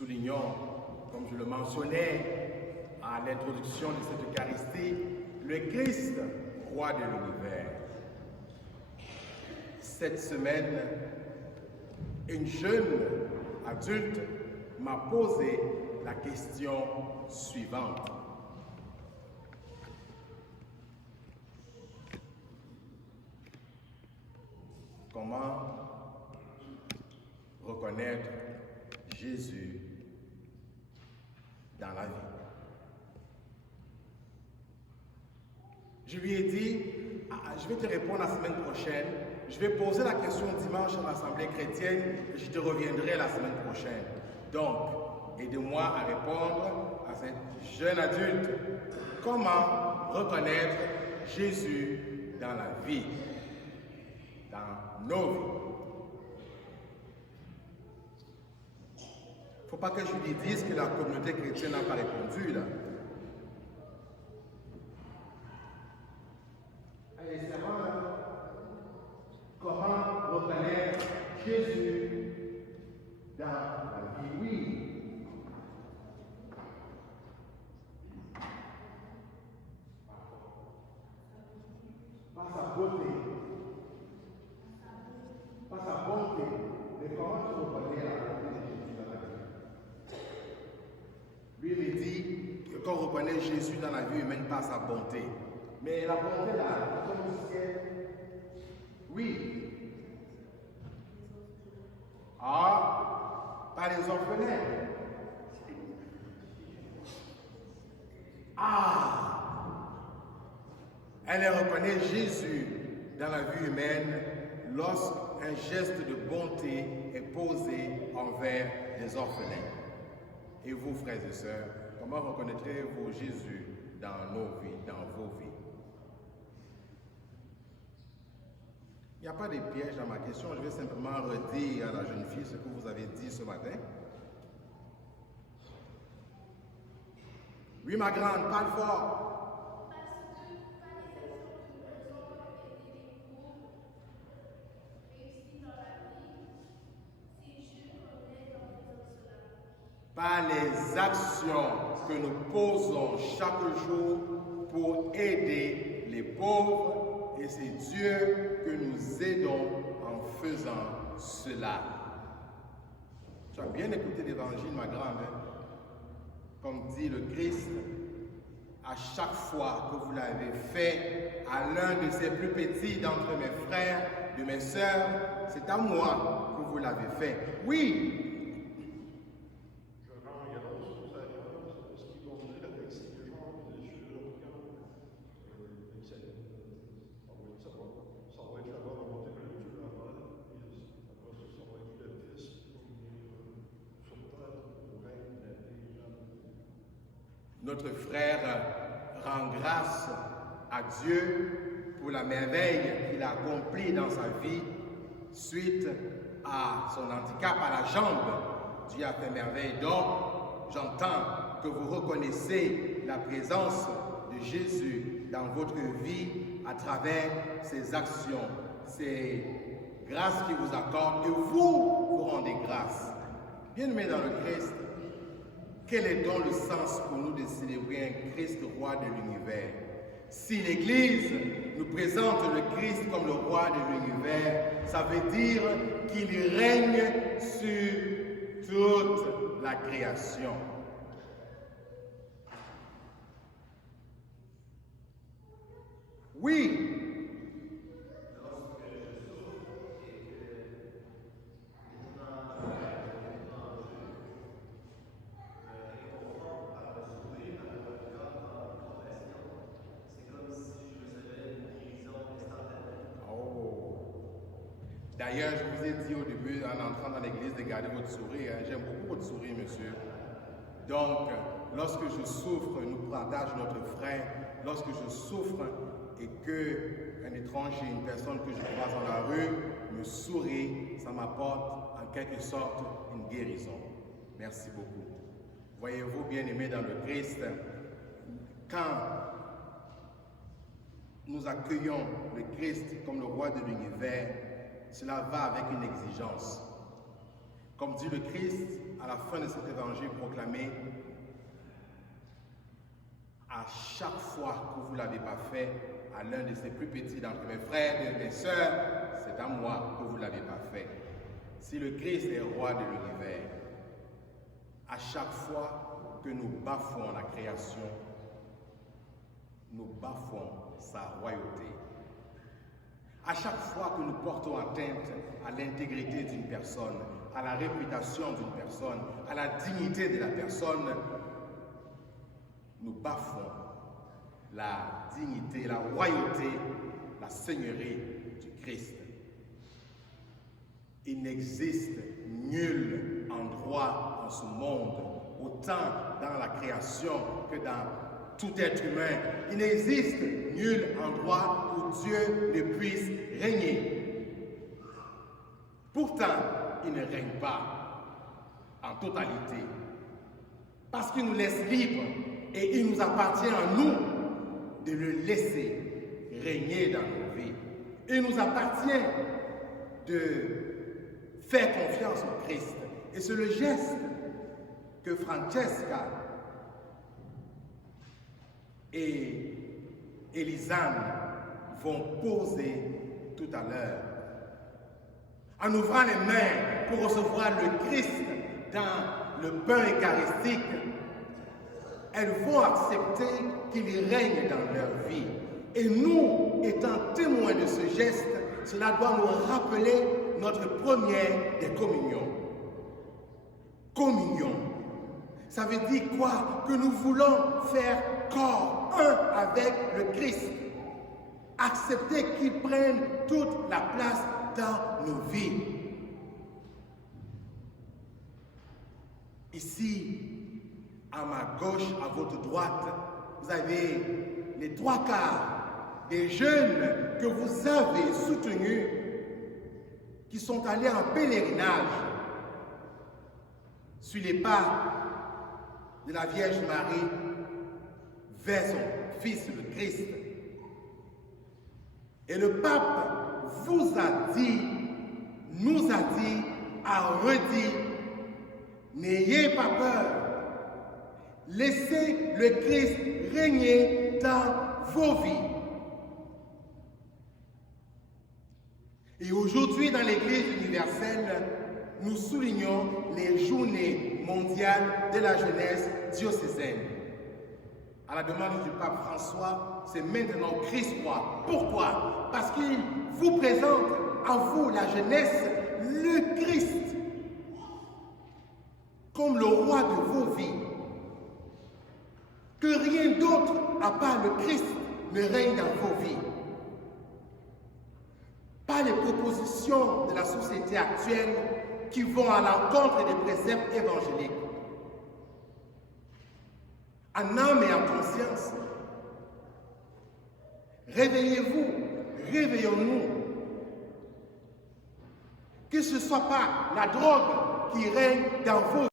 soulignons, comme je le mentionnais à l'introduction de cette Eucharistie, le Christ, roi de l'univers. Cette semaine, une jeune adulte m'a posé la question suivante. Comment reconnaître Jésus dans la vie? Je lui ai dit, je vais te répondre la semaine prochaine. Je vais poser la question dimanche à l'Assemblée chrétienne et je te reviendrai la semaine prochaine. Donc, aide-moi à répondre à cette jeune adulte. Comment reconnaître Jésus dans la vie, dans nos vies? Il ne faut pas que je lui dise que la communauté chrétienne n'a pas répondu là. Allez, c'est bon là. Comment reconnaître Jésus dans la vie? Oui. Par sa beauté. Par sa bonté. Mais comment tu reconnais la bonté de Jésus dans la vie? Lui me dit qu'on reconnaît Jésus dans la vie humaine par sa bonté. Mais la bonté là, comme au ciel, oui. Ah, par les orphelins. Ah, elle reconnaît Jésus dans la vie humaine lorsqu'un geste de bonté est posé envers les orphelins. Et vous, frères et sœurs, comment reconnaîtrez-vous Jésus dans nos vies, dans vos vies? Il n'y a pas de piège dans ma question, je vais simplement redire à la jeune fille ce que vous avez dit ce matin. Oui, ma grande, parle fort. Par les actions que nous posons chaque jour pour aider les pauvres, et c'est Dieu que nous aidons en faisant cela. Tu as bien écouté l'évangile, ma grande. Comme dit le Christ, à chaque fois que vous l'avez fait à l'un de ses plus petits d'entre mes frères, de mes sœurs, c'est à moi que vous l'avez fait. Oui. Notre frère rend grâce à Dieu pour la merveille qu'il a accomplie dans sa vie suite à son handicap à la jambe. Dieu a fait merveille. Donc, j'entends que vous reconnaissez la présence de Jésus dans votre vie à travers ses actions, ses grâces qu'il vous accorde et vous rendez grâce. Bien-aimés dans le Christ, quel est donc le sens pour nous de célébrer un Christ roi de l'univers? Si l'Église nous présente le Christ comme le roi de l'univers, ça veut dire qu'il règne sur toute la création. Oui. D'ailleurs, je vous ai dit au début, en entrant dans l'église, de garder votre sourire. J'aime beaucoup votre sourire, monsieur. Donc, lorsque je souffre, nous partageons notre frère. Lorsque je souffre et qu'un étranger, une personne que je croise dans la rue, me sourit, ça m'apporte en quelque sorte une guérison. Merci beaucoup. Voyez-vous, bien-aimés dans le Christ, quand nous accueillons le Christ comme le roi de l'univers, cela va avec une exigence. Comme dit le Christ à la fin de cet évangile proclamé, à chaque fois que vous ne l'avez pas fait à l'un de ces plus petits d'entre mes frères et mes sœurs, c'est à moi que vous ne l'avez pas fait. Si le Christ est roi de l'univers, à chaque fois que nous bafouons la création, nous bafouons sa royauté. À chaque fois que nous portons atteinte à l'intégrité d'une personne, à la réputation d'une personne, à la dignité de la personne, nous bafouons la dignité, la royauté, la seigneurie du Christ. Il n'existe nul endroit en ce monde, autant dans la création que dans tout être humain, il n'existe nul endroit où Dieu ne puisse régner. Pourtant, il ne règne pas en totalité, parce qu'il nous laisse libres et il nous appartient à nous de le laisser régner dans nos vies. Il nous appartient de faire confiance au Christ. Et c'est le geste que Francesca et Elisane vont poser tout à l'heure. En ouvrant les mains pour recevoir le Christ dans le pain eucharistique, elles vont accepter qu'il règne dans leur vie. Et nous, étant témoins de ce geste, cela doit nous rappeler notre première des communions. Communion, ça veut dire quoi? Que nous voulons faire corps un avec le Christ. Accepter qu'il prenne toute la place dans nos vies. Ici, à ma gauche, à votre droite, vous avez les 3/4 des jeunes que vous avez soutenus, qui sont allés en pèlerinage sur les pas de la Vierge Marie vers son Fils le Christ. Et le pape vous a dit, nous a dit, a redit, n'ayez pas peur, laissez le Christ régner dans vos vies. Et aujourd'hui, dans l'Église universelle, nous soulignons les journées mondiales de la jeunesse diocésaine. À la demande du pape François, c'est maintenant Christ roi. Pourquoi? Parce qu'il vous présente à vous, la jeunesse, le Christ comme le roi de vos vies. Que rien d'autre, à part le Christ, ne règne dans vos vies. Pas les propositions de la société actuelle qui vont à l'encontre des préceptes évangéliques. En âme et en conscience, réveillez-vous, réveillons-nous. Que ce ne soit pas la drogue qui règne dans vos